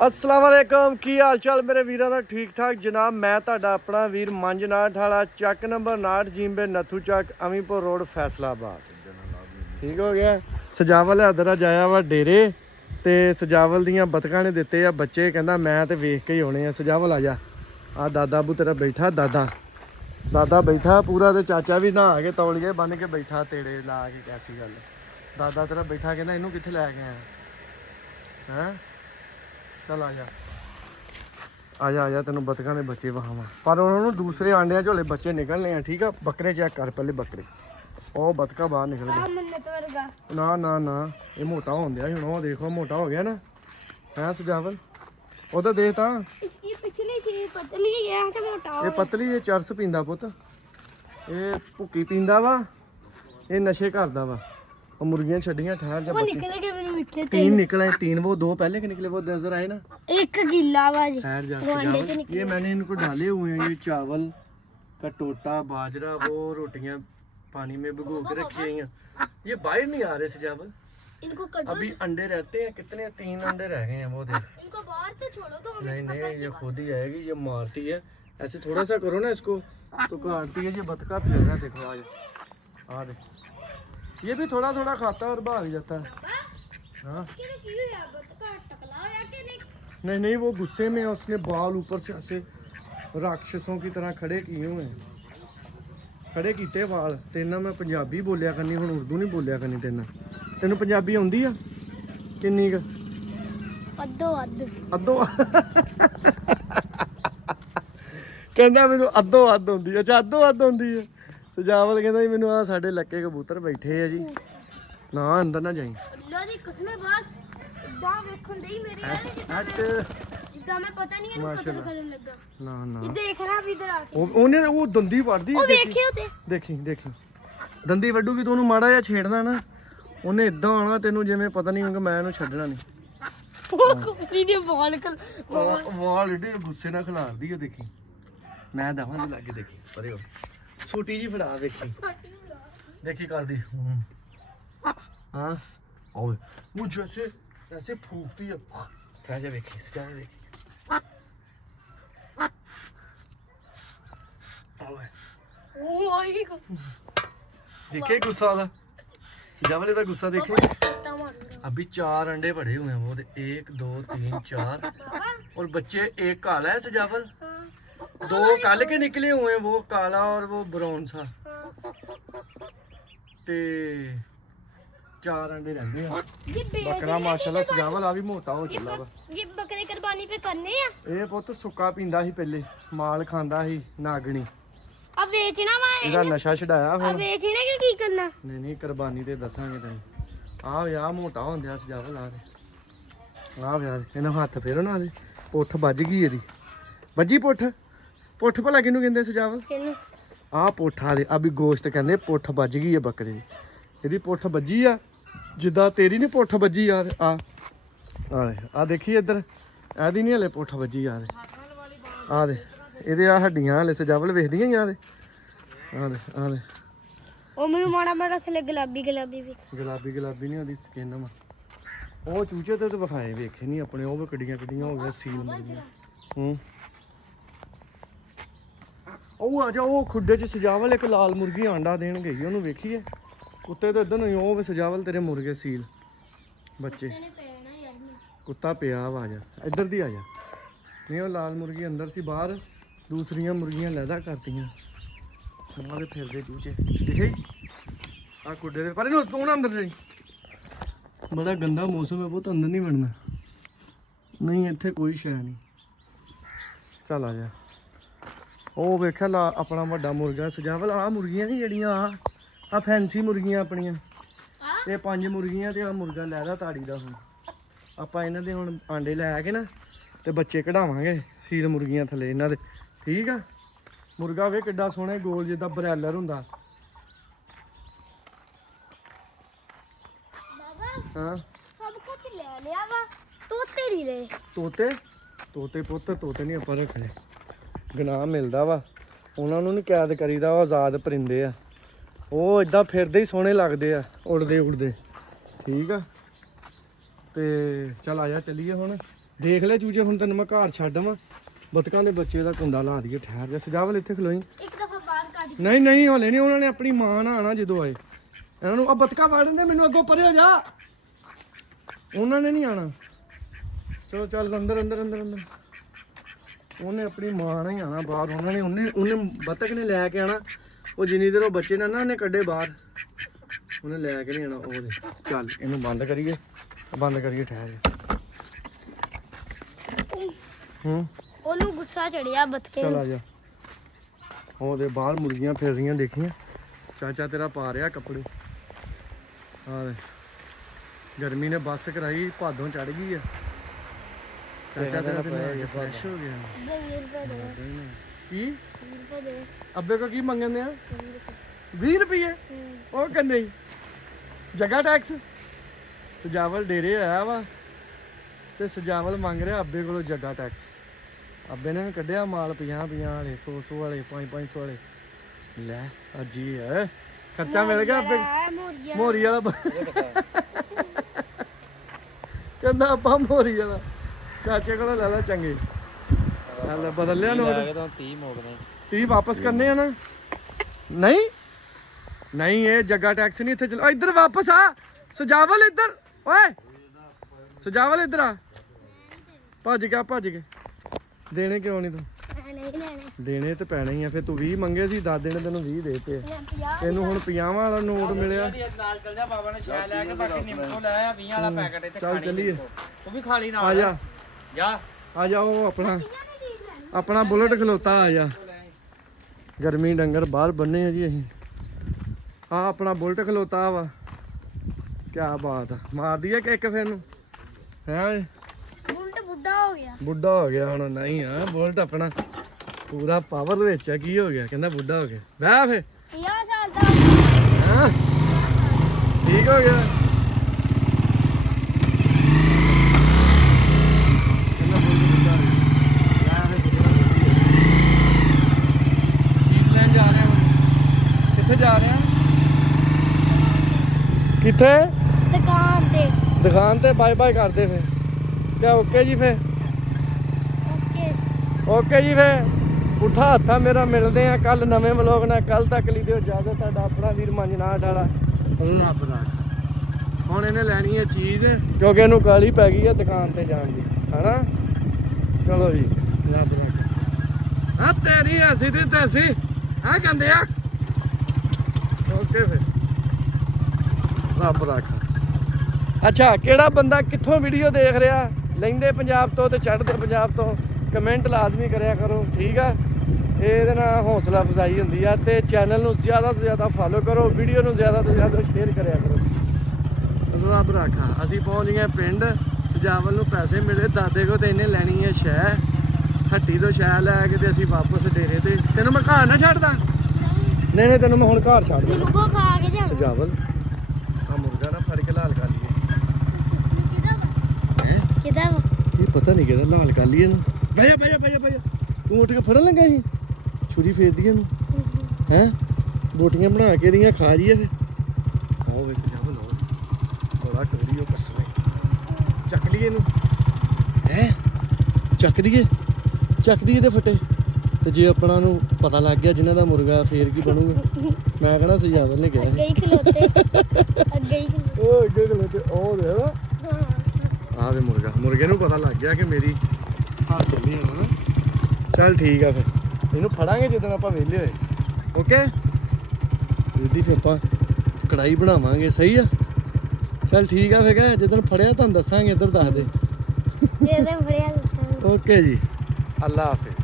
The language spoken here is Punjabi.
अस्सलाम वालेकुम की हाल चाल मेरे वीरों का ठीक ठाक जनाब। मैं तुहाडा अपना वीर मंजनाथ वाला चक नंबर 59 जिम्बे नथू चक अमीपुर रोड फैसलाबाद। ठीक हो गया। सजावल इधर जाया वा डेरे ते सजावल दियां बतकां ने दिते आ बच्चे। कहंदा मैं ते वेख के ही होने आ। सजावल आ जा। आ दादा अबू तेरा बैठा दादा बैठा पूरा। ते चाचा भी नहा के तौलिए बन के बैठा तेड़े ला के। कैसी गल दादा तेरा बैठा कहना इनू कित्थे लै के आया हैं। चल आ जा तेन बतकों के बच्चे वहां पर उन्होंने दूसरे आंडिया झोले बच्चे निकलने हैं। ठीक है बकरे चेक कर पहले बकरे ओ बतका बाहर निकल गया। ना ना ना ये मोटा हो गया हूँ। वो देखो मोटा हो गया ना है सजावल। वो तो देख ये पतली ये चरस पींदा पुत। ये भुक्की पींदा वा। ये नशे करदा वा। और मुर्गियां छड़ियां ठहर जा बच्चे। तीन निकले तीन वो दो पहले के निकले वो नजर आए ना। एक गिल्ला बाजी ठहर जा सजावल। ये मैंने इनको डाले हुए हैं। ये चावल का टोटा बाजरा वो रोटियां पानी में भिगो के रखी हुई हैं। ये बाहर नहीं आ रहे सजावल। इनको अभी अंडे रहते हैं कितने 3 अंडे रह गए हैं। वो देख इनको बाहर तो छोड़ो तो नहीं ये खुद ही आएगी। ये मारती है ऐसे थोड़ा सा करो ना इसको तो काटती है। ये बतका फिर रहा है देखो आज आ देख। ये भी थोड़ा थोड़ा खाता है और भाग जाता है। हाँ नहीं नहीं वो गुस्से में है। उसने बाल ऊपर से ऐसे राक्षसों की तरह खड़े किए हुए हैं। खड़े कीते वाल। तेना मैं पंजाबी बोलिया करनी हुण उर्दू नहीं बोलिया करनी। तेनू पंजाबी आउंदी आ किन्नी क अद्धो अद्धो कहंदा मैनू अद्धो अद्ध आउंदी। अच्छा अद्धो अद्ध आउंदी है। सजावल कहंदा जी मैनू आ साडे लक्के कबूतर बैठे है जी ना अंदर ना जाई। अल्लाह दी कसम बस इदा वेखण देई मेरी हट इदा मैं पता नहीं इनू कदर करन लगा। ना ना ये देख रहा भी इधर आके ओने वो दंदी वड़दी है। देखियो ते देखी दंदी वड्डूगी तो ओनू माड़ा जिहा छेड़दा ना ओने इदा आना तेनू जिवें पता नहीं कि मैं इनू छड्डना नहीं। कोई नहीं वाल एडे गुस्से नाल खिलारदी है। देखी मैं दवां दे लागे देखी परे हो छोटी जी फड़ा देखी कर दी। हाँ ओए मुझे ऐसे फूकती है। कह जा देखी सजा देखी देखे गुस्सा वाला सजा वाले का गुस्सा देखे। अभी 4 अंडे पड़े हुए हैं। वो 1 2 3 4 और बच्चे एक काला है सजावल 2 कल के निकले हुए हैं। वो काला और वो ब्राउन सा ते 4 अंडे रहंदे हैं। बकरा माशाल्लाह सजावल आ भी मोटा हो चला वा। ये बकरे कुर्बानी पे करने आ। ए पुੱਤ सुक्का पींदा ਸੀ ਪਹਿਲੇ माल खांदा ਸੀ नागणी। अब बेचना वा ਇਹਦਾ ਨਸ਼ਾ ਛਡਾਇਆ ਹੁਣ। अब बेचने के की करना नहीं कुर्बानी ते दसांगे तैਨੂੰ। ਆ ਯਾ ਮੋਟਾ ਹੁੰਦਿਆ ਸਜਾਵਲ ਆ ਦੇ ਆ ਯਾਰ ਇਹਨਾਂ ਹੱਥ ਫੇਰੋ ਨਾ ਦੇ ਪੁੱਠ ਵੱਜ ਗਈ ਇਹਦੀ ਵੱਜੀ ਪੁੱਠ ਭਲਾ ਕਿਹਨੂੰ ਕਹਿੰਦੇ ਸਜਾਵਲ ਕਿਹਨੂੰ ਆ ਪੁੱਠ ਵਾਲੇ ਆ ਵੀ ਗੋਸ਼ਤ ਕਹਿੰਦੇ ਪੁੱਠ ਵੱਜ ਗਈ ਹੈ ਬੱਕਰੇ ਦੀ। ਇਹਦੀ ਪੁੱਠ ਵੱਜੀ ਆ ਜਿੱਦਾਂ ਤੇਰੀ ਨਹੀਂ ਪੁੱਠ ਵੱਜੀ ਯਾਰ। ਆ ਦੇਖੀ ਇੱਧਰ ਇਹਦੀ ਨਹੀਂ ਹਲੇ ਪੁੱਠ ਵੱਜੀ ਯਾਰ। ਆ ਦੇ ਇਹਦੇ ਆ ਹੱਡੀਆਂ ਹਲੇ ਸਜਾਵਲ ਵੇਖਦੀਆਂ ਹੀ ਆ ਦੇ ਆ ਦੇ ਉਹ ਮੈਨੂੰ ਮਾੜਾ ਮਾੜਾ ਥੱਲੇ ਗੁਲਾਬੀ ਵੀ ਗੁਲਾਬੀ ਨਹੀਂ ਉਹਦੀ ਸਕਿਨ ਵਾ। ਉਹ ਚੂਚੇ ਤੇ ਵਿਖਾਏ ਵੇਖੇ ਨਹੀਂ ਆਪਣੇ। ਉਹ ਵੀ ਕੱਡੀਆਂ ਹੋ ਗਈਆਂ ਸੀਲ ਮੁਰਗੀਆਂ। ਉਹ ਆ ਜਾ ਉਹ ਖੁੱਡੇ 'ਚ ਸਜਾਵਲ ਇੱਕ ਲਾਲ ਮੁਰਗੀ ਆਂਡਾ ਦੇਣ ਗਈ ਉਹਨੂੰ ਵੇਖੀਏ ਕੁੱਤੇ ਤੋਂ ਇੱਧਰ ਨੂੰ। ਉਹ ਵੀ ਸਜਾਵਲ ਤੇਰੇ ਮੁਰਗੇ ਸੀਲ ਬੱਚੇ ਕੁੱਤਾ ਪਿਆ ਆ ਜਾ ਇੱਧਰ ਦੀ ਆ ਜਾ। ਨਹੀਂ ਉਹ ਲਾਲ ਮੁਰਗੀ ਅੰਦਰ ਸੀ ਬਾਹਰ ਦੂਸਰੀਆਂ ਮੁਰਗੀਆਂ ਲੈਦਾ ਕਰਤੀਆਂ। ਉਹਨਾਂ ਦੇ ਫਿਰਦੇ ਚੂਚੇ ਦਿਖੇ ਆ ਕੁੱਡੇ ਦੇ ਪਰ ਤੂੰ ਨਾ ਅੰਦਰ ਜਾਈ। ਬੜਾ ਗੰਦਾ ਮੌਸਮ ਹੈ ਬਹੁਤ ਅੰਦਰ ਨਹੀਂ ਵੜਨਾ। ਨਹੀਂ ਇੱਥੇ ਕੋਈ ਸ਼ੈ ਨਹੀਂ। ਚੱਲ ਆ ਜਾ। ਉਹ ਵੇਖਿਆ ਲਾ ਆਪਣਾ ਵੱਡਾ ਮੁਰਗਾ ਸਜਾਵਲ। ਆ ਮੁਰਗੀਆਂ ਨਹੀਂ ਜਿਹੜੀਆਂ ਆ ਫੈਂਸੀ ਮੁਰਗੀਆਂ ਆਪਣੀਆਂ ਇਹ 5 ਮੁਰਗੀਆਂ ਤੇ ਆ ਮੁਰਗਾ ਲੈਦਾ ਤਾੜੀ ਦਾ। ਹੁਣ ਆਪਾਂ ਇਹਨਾਂ ਦੇ ਹੁਣ ਆਂਡੇ ਲੈ ਕੇ ਨਾ ਤੇ ਬੱਚੇ ਕਢਾਵਾਂਗੇ ਸੀਲ ਮੁਰਗੀਆਂ ਥੱਲੇ ਇਹਨਾਂ ਦੇ। ਠੀਕ ਆ ਮੁਰਗਾ ਵੇ ਕਿੱਡਾ ਸੋਹਣਾ ਗੋਲ ਜਿੱਦਾਂ ਬਰੈਲਰ ਹੁੰਦਾ। ਹਾਂ ਸਭ ਕੁਝ ਲੈ ਲਿਆ ਵਾ ਤੋਤੇ ਨਹੀਂ ਲੈ ਤੋਤੇ ਪੁੱਤ ਤੋਤੇ ਨਹੀਂ ਆਪਾਂ ਰੱਖਣੇ। ਗੁਨਾਹ ਮਿਲਦਾ ਵਾ ਉਹਨਾਂ ਨੂੰ ਨਹੀਂ ਕੈਦ ਕਰੀਦਾ। ਉਹ ਆਜ਼ਾਦ ਪਰਿੰਦੇ ਆ। ਉਹ ਇਦਾਂ ਫਿਰਦੇ ਹੀ ਸੋਹਣੇ ਲੱਗਦੇ ਆ ਉੜਦੇ ਠੀਕ ਆ। ਤੇ ਚੱਲ ਆ ਜਾ ਚੱਲੀਏ ਹੁਣ ਦੇਖ ਲੈ ਚੂਚੇ ਹੁਣ ਤੈਨੂੰ ਮੈਂ ਘਰ ਛੱਡਵਾਂ ਬਤਕਾਂ ਦੇ ਬੱਚੇ ਦਾ ਕੁੰਡਾ ਲਾ ਦਈਏ ਠਹਿਰ ਜਾ ਸਜਾਵਲ ਇੱਥੇ ਖਲੋਈ ਇੱਕ ਦਫਾ ਬਾਹਰ ਕੱਢ ਨਹੀਂ ਨਹੀਂ ਹਲੇ ਨਹੀਂ ਉਹਨਾਂ ਨੇ ਆਪਣੀ ਮਾਂ ਨਾਲ ਆਣਾ ਜਦੋਂ ਆਏ ਇਹਨਾਂ ਨੂੰ ਆ ਬਤਕਾਂ ਵਾੜਨ ਦੇ ਮੈਨੂੰ ਅੱਗੋਂ ਪਰੇ ਹੋ ਜਾ ਉਹਨਾਂ ਨੇ ਨਹੀਂ ਆਣਾ ਚਲੋ ਚੱਲ ਅੰਦਰ ਅੰਦਰ ਅੰਦਰ ਅੰਦਰ ਉਹਨੇ ਆਪਣੀ ਮਾਂ ਨਾਲ ਹੀ ਆਣਾ ਬਾਹਰ ਉਹਨਾਂ ਨੇ ਉਹਨੇ ਬਤਕ ਨੇ ਲੈ ਕੇ ਆਣਾ ਉਹ ਜਿੰਨੀ ਦੇਰ ਉਹ ਬੱਚੇ ਨੇ ਨਾ ਉਹਨੇ ਕੱਢੇ ਬਾਹਰ ਉਹਨੇ ਲੈ ਕੇ ਨਹੀਂ ਆਣਾ ਉਹਦੇ ਚੱਲ ਇਹਨੂੰ ਬੰਦ ਕਰੀਏ ਠਹਿਰ ਜਾ ਉਹਨੂੰ ਗੁੱਸਾ ਚੜਿਆ ਬਤਕੇ ਚੱਲ ਆ ਜਾ ਉਹਦੇ ਬਾਹਰ ਮੁਰਗੀਆਂ ਫਿਰ ਰਹੀਆਂ ਦੇਖੀਆਂ ਚਾਚਾ ਤੇਰਾ ਪਾ ਰਿਹਾ ਕੱਪੜੇ ਆ ਦੇ ਗਰਮੀ ਨੇ ਬੱਸ ਕਰਾਈ ਭਾਦੋਂ ਚੜ ਗਈ ਆ ਚਾਚਾ ਤੇਰਾ ਤੇ ਫਰੈਸ਼ ਹੋ ਗਿਆ 20 ਰੁਪਏ ਦੇ ਕੀ 20 ਰੁਪਏ ਦੇ ਅੱਬੇ ਕੋ ਕੀ ਮੰਗਦੇ ਆ 20 ਰੁਪਏ ਉਹ ਕੰਨੇ ਜਗ੍ਹਾ ਟੈਕਸ ਸਜਾਵਲ ਡੇਰੇ ਆਇਆ ਵਾ ਤੇ ਸਜਾਵਲ ਮੰਗ ਰਿਹਾ ਅੱਬੇ ਕੋਲੋਂ ਜਗ੍ਹਾ ਟੈਕਸ ਅੱਬੇ ਨੇ ਕੱਢਿਆ ਮਾਲ 50 ਵਾਲੇ 100 ਵਾਲੇ 500 ਵਾਲੇ ਲੈ ਅੱਜ ਹੀ ਹੈ ਖਰਚਾ ਮਿਲ ਗਿਆ ਅੱਬੇ ਮੋਰੀ ਵਾਲਾ ਕਹਿੰਦਾ ਆਪਾਂ ਮੋਰੀ ਵਾਲਾ ਚਾਚੇ ਕੋਲੋਂ ਲੈ ਲੈ ਚੰਗੇ ਲੈ ਬਦਲ ਲਿਆ ਨੋਟ 30 ਮੋੜਨੇ 30 ਵਾਪਸ ਕਰਨੇ ਆ ਨਾ ਨਹੀਂ ਇਹ ਜੱਗਾ ਟੈਕਸ ਨਹੀਂ ਇੱਥੇ ਚਲੋ ਇੱਧਰ ਵਾਪਸ ਆ ਸਜਾਵਲ ਇੱਧਰ ਓਏ ਸਜਾਵਲ ਇੱਧਰ ਆ ਭੱਜ ਕੇ ਦੇਣੇ ਕਿਉਂ ਨਹੀਂ ਤੂੰ ਨਹੀਂ ਲੈਣੇ ਦੇਣੇ ਤੇ ਪੈਣੇ ਹੀ ਆ ਫਿਰ ਤੂੰ 20 ਮੰਗੇ ਸੀ ਦਾਦੇ ਨੇ ਤੈਨੂੰ 20 ਦੇਤੇ ਇਹਨੂੰ ਹੁਣ 50 ਵਾਲਾ ਨੋਟ ਮਿਲਿਆ ਨਾਲ ਚੱਲ ਜਾ ਬਾਬਾ ਨੇ ਸ਼ੈ ਲੈ ਕੇ ਬਾਕੀ ਨਿੰਮੋ ਲੈ ਆ 20 ਵਾਲਾ ਪੈਕਟ ਇੱਥੇ ਚੱਲ ਚੱਲੀਏ ਉਹ ਵੀ ਖਾ ਲਈ ਨਾਲ ਆ ਜਾ ਜਾ ਉਹ ਆਪਣਾ ਬੁਲਟ ਖਲੋਤਾ ਆ ਜਾ ਗਰਮੀ ਡੰਗਰ ਬਾਹਰ ਬੰਨੇ ਆ ਜੀ ਅਸੀਂ ਆ ਆਪਣਾ ਬੁਲਟ ਖਲੋਤਾ ਵਾ ਕਿਆ ਬਾਤ ਆ ਮਾਰ ਦਈਏ ਕਿੱਕ ਫਿਰ ਨੂੰ ਹੈ ਬੁਲਟ ਬੁੱਢਾ ਹੋ ਗਿਆ ਹੁਣ ਨਹੀਂ ਆ ਬੁਲਟ ਆਪਣਾ ਪੂਰਾ ਪਾਵਰ ਵਿੱਚ ਆ ਕੀ ਹੋ ਗਿਆ ਕਹਿੰਦਾ ਬੁੱਢਾ ਹੋ ਗਿਆ ਬਹਿ ਫੇ 50 ਸਾਲ ਦਾ ਹਾਂ ਠੀਕ ਹੋ ਗਿਆ ਕਹਿੰਦਾ ਬੁਲਟ ਬੁੱਢਾ ਹੋ ਗਿਆ ਲੈ ਫੇ ਚੀਜ਼ ਲੈਣ ਜਾ ਰਹੇ ਹਾਂ ਕਿੱਥੇ ਜਾ ਰਹੇ ਹਾਂ ਕਿੱਥੇ ਦੁਕਾਨ ਤੇ ਬਾਏ ਬਾਏ ਕਰਦੇ ਫੇ ਕਿਆ ਓਕੇ ਜੀ ਫੇ ਓਕੇ ਜੀ ਫੇ ਪੁੱਠਾ ਹੱਥਾਂ ਮੇਰਾ ਮਿਲਦੇ ਆ ਕੱਲ ਨਵੇਂ ਵਲੋਗ ਨਾਲ ਕੱਲ ਤੱਕ ਲਈ ਦਿਓ ਇਜਾਜ਼ਤ ਤੁਹਾਡਾ ਆਪਣਾ ਵੀਰ ਮੰਜਨਾਟ ਵਾਲਾ ਰੱਬ ਦਾ ਹੁਣ ਇਹਨੇ ਲੈਣੀ ਹੈ ਚੀਜ਼ ਕਿਉਂਕਿ ਇਹਨੂੰ ਕਾਲੀ ਪੈ ਗਈ ਹੈ ਦੁਕਾਨ ਤੇ ਜਾਣ ਦੀ ਹਨਾ ਚਲੋ ਜੀ ਰੱਬ ਦਾ ਆ ਤੇਰੀ ਹੱਸੀ ਤੇ ਤੈਸੀ ਆ ਕਹਿੰਦੇ ਆ ਓਕੇ ਫੇ ਰੱਬ ਰੱਖ ਅੱਛਾ ਕਿਹੜਾ ਬੰਦਾ ਕਿੱਥੋਂ ਵੀਡੀਓ ਦੇਖ ਰਿਹਾ ਲੈਂਦੇ ਪੰਜਾਬ ਤੋਂ ਤੇ ਚੜ੍ਹਦੇ ਪੰਜਾਬ ਤੋਂ ਕਮੈਂਟ ਲਾਜ਼ਮੀ ਕਰਿਆ ਕਰੋ ਠੀਕ ਆ ਇਹਦੇ ਨਾਲ ਹੌਸਲਾ ਅਫਜ਼ਾਈ ਹੁੰਦੀ ਆ ਤੇ ਚੈਨਲ ਨੂੰ ਜ਼ਿਆਦਾ ਤੋਂ ਜ਼ਿਆਦਾ ਫਾਲੋ ਕਰੋ ਵੀਡੀਓ ਨੂੰ ਜ਼ਿਆਦਾ ਤੋਂ ਜ਼ਿਆਦਾ ਸ਼ੇਅਰ ਕਰਿਆ ਕਰੋ ਰੱਬ ਰੱਖਾ ਅਸੀਂ ਪਹੁੰਚ ਗਏ ਪਿੰਡ ਸਜਾਵਲ ਨੂੰ ਪੈਸੇ ਮਿਲੇ ਦਾਦੇ ਕੋ ਤੇ ਇਹਨੇ ਲੈਣੀ ਹੈ ਸ਼ੈ ਹੱਟੀ ਤੋਂ ਸ਼ੈ ਲੈ ਕੇ ਤੇ ਅਸੀਂ ਵਾਪਸ ਡੇਰੇ ਤੇ ਤੈਨੂੰ ਮੈਂ ਘਰ ਨਾ ਛੱਡਦਾ ਨਹੀਂ ਤੈਨੂੰ ਮੈਂ ਹੁਣ ਘਰ ਛੱਡ ਮੈਨੂੰ ਕੋ ਖਾ ਕੇ ਜਾਣਾ ਸਜਾਵਲ ਆ ਮੁਰਗਾ ਨਾ ਫੜ ਕੇ ਲਾਲ ਕਰ ਲਈਏ ਕਿਹਦਾ ਇਹ ਪਤਾ ਨਹੀਂ ਕਿਹਦਾ ਲਾਲ ਕਰ ਲਈਏ ਇਹਨੂੰ ਬਹਿ ਜਾ ਤੂੰ ਉੱਠ ਕੇ ਫੜਨ ਲੱਗਾ ਸੀ ਛੁਰੀ ਫੇਰ ਦੀ ਇਹਨੂੰ ਹੈ ਬੋਟੀਆਂ ਬਣਾ ਕੇ ਇਹਦੀਆਂ ਖਾ ਜੀਏ ਫਿਰ ਆਓ ਵੇ ਸਜਾਵਲ ਆਓ ਬੜਾ ਟੋਰੀ ਉਹ ਕਸਵੇਂ ਚੱਕ ਲਈਏ ਇਹਨੂੰ ਹੈ ਚੱਕ ਦਈਏ ਤੇ ਫਟੇ ਤੇ ਜੇ ਆਪਣਾ ਨੂੰ ਪਤਾ ਲੱਗ ਗਿਆ ਜਿਨ੍ਹਾਂ ਦਾ ਮੁਰਗਾ ਫੇਰ ਕੀ ਬਣੂਗਾ ਮੈਂ ਕਹਣਾ ਸਜਾਵਲ ਨੇ ਕਿਹਾ ਅੱਗੇ ਹੀ ਖਲੋਤੇ ਉਹ ਅੱਗੇ ਖਲੋਤੇ ਉਹ ਦੇ ਆਹ ਦੇ ਮੁਰਗੇ ਨੂੰ ਪਤਾ ਲੱਗ ਗਿਆ ਕਿ ਮੇਰੀ ਹੱਥ ਚੱਲੀ ਹੈ ਨਾ ਚੱਲ ਠੀਕ ਆ ਫਿਰ ਇਹਨੂੰ ਫੜਾਂਗੇ ਜਦੋਂ ਆਪਾਂ ਵਿਹਲੇ ਹੋਏ ਓਕੇ ਇਹਦੀ ਫਿਰ ਆਪਾਂ ਕੜਾਈ ਬਣਾਵਾਂਗੇ ਸਹੀ ਆ ਚੱਲ ਠੀਕ ਆ ਫਿਰ ਜਦੋਂ ਫੜਿਆ ਤੁਹਾਨੂੰ ਦੱਸਾਂਗੇ ਇੱਧਰ ਦੱਸ ਦੇ ਜੇ ਫੜਿਆ ਓਕੇ ਜੀ ਅੱਲਾ ਹਾਫਿਜ਼